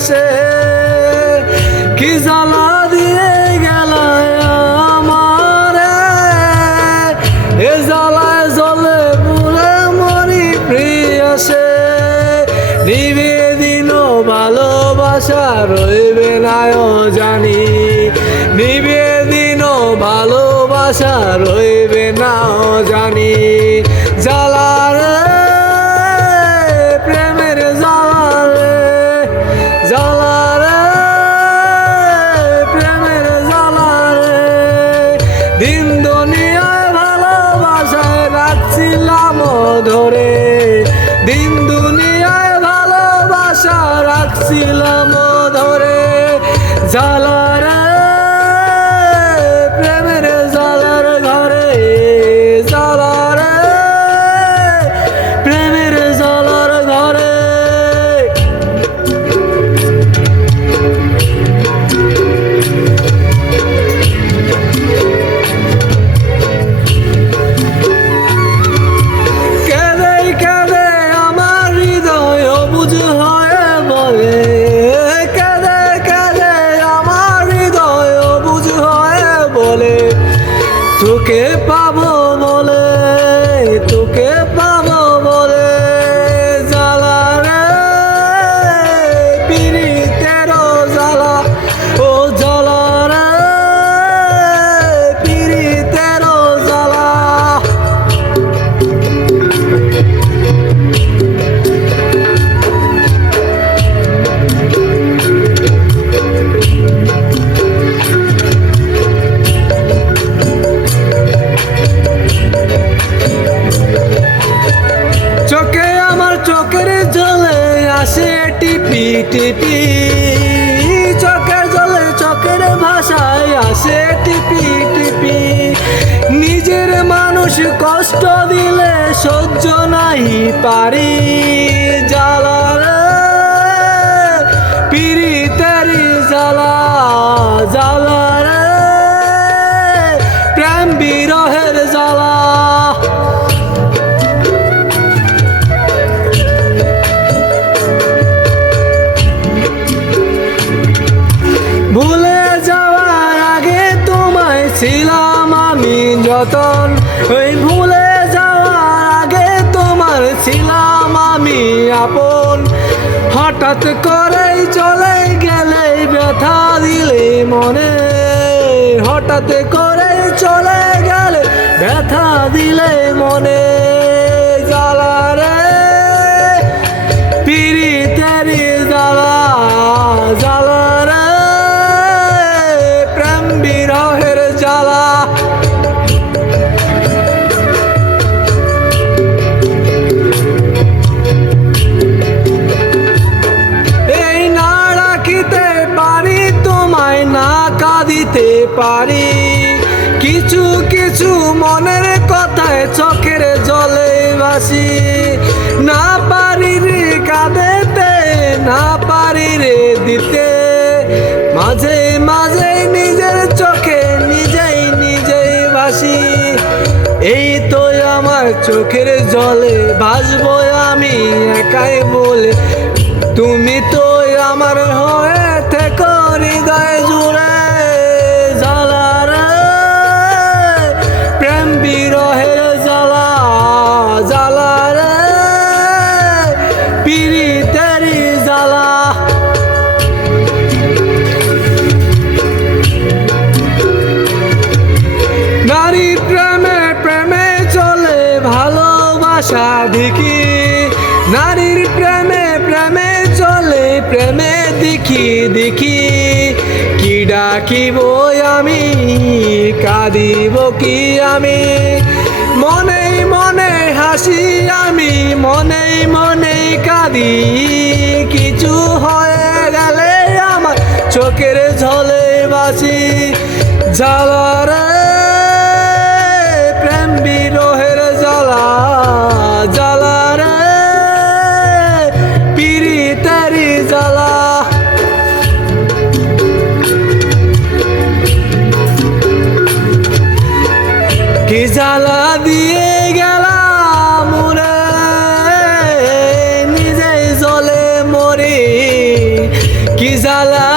আসে কি জ্বালা দিয়ে গেল আমারে এ জ্বালায় জ্বলে পুরে মরি প্রিয়াসে নিবেদিন ভালোবাসা রইবে নায় জানি নিবেদিন ভালোবাসা রইবে না জানি জ্বালারে প্রেমের জ্বালারে জ্বালারে প্রেমের জ্বালারে দিন দুনিয়ায় ভালোবাসায় রাখছিলাম ধরে দিন দুনিয়ায় ভালোবাসা রাখছিলাম ধরে জ্বালারে প্রেমের জ্বালার ঘরে জ্বালারে প্রেমের জ্বালার ঘরে কেঁদে কেঁদে আমার হৃদয় অবুঝ হয়ে বলে কেঁদে কেঁদে আমার হৃদয় অবুঝ হয়ে বলে তোকে পাবো বলে তোকে পাবো বলে জ্বালারে পিরিতের জ্বালা ও জ্বালারে পিরিতের জ্বালা চোখে আমার চোখের জলে আসে টিপি টিপি চোখের জলে চোখের ভাষায় আসে টিপি টিপি নিজের মানুষ কষ্ট দিলে সহ্য নাই পারি জ্বালারে পিরিতেরি জ্বালা জ্বালারে প্রেম বিরহের জ্বালা ভুলে যাওয়ার আগে তোমায় ছিলাম আমি যতন ওই ভুলে যাওয়ার আগে তোমার ছিলাম আমি আপন হঠাৎ করেই চলে গেলে ব্যথা দিলে মনে হঠাৎ করেই চলে গেলে ব্যথা দিলে মনে জ্বালারে পিরিতেরি জ্বালা জ্বালারে প্রেম বিরহের জ্বালা এই না রাখিতে পারি তোমায় না কাঁদিতে পারি কিছু কিছু মনের কথায় চোখের জলে ভাসি না পারি রে কাঁদেতে না পারি রে দিতে মাঝে মাঝে নিজের চোখে নিজেই নিজেই ভাসি এই তো আমার চোখের জলে ভাসবো আমি একাই বলে তুমি তো আমার হয়ে থেকো হৃদয় জুড়ে জ্বালারে প্রেম বিরহের জ্বালা জ্বালারে পিরিতেরি জ্বালা নারীর প্রেমে প্রেমে চলে ভালোবাসা দেখি নারীর প্রেমে প্রেমে চলে প্রেমে দেখি দেখি কি ডাকিব আমি কাঁদিব কি আমি মনে মনে হাসি আমি মনে মনে কাঁদি কিছু হয়ে গেলে আমার চোখের ঝলে বাসি জ্বালারে প্রেম বিরহের জ্বালা জ্বালারে পিরিতেরি জ্বালা কি জ্বালা দিয়ে গেলাম নিজেই জ্বলে মরি জ্বালা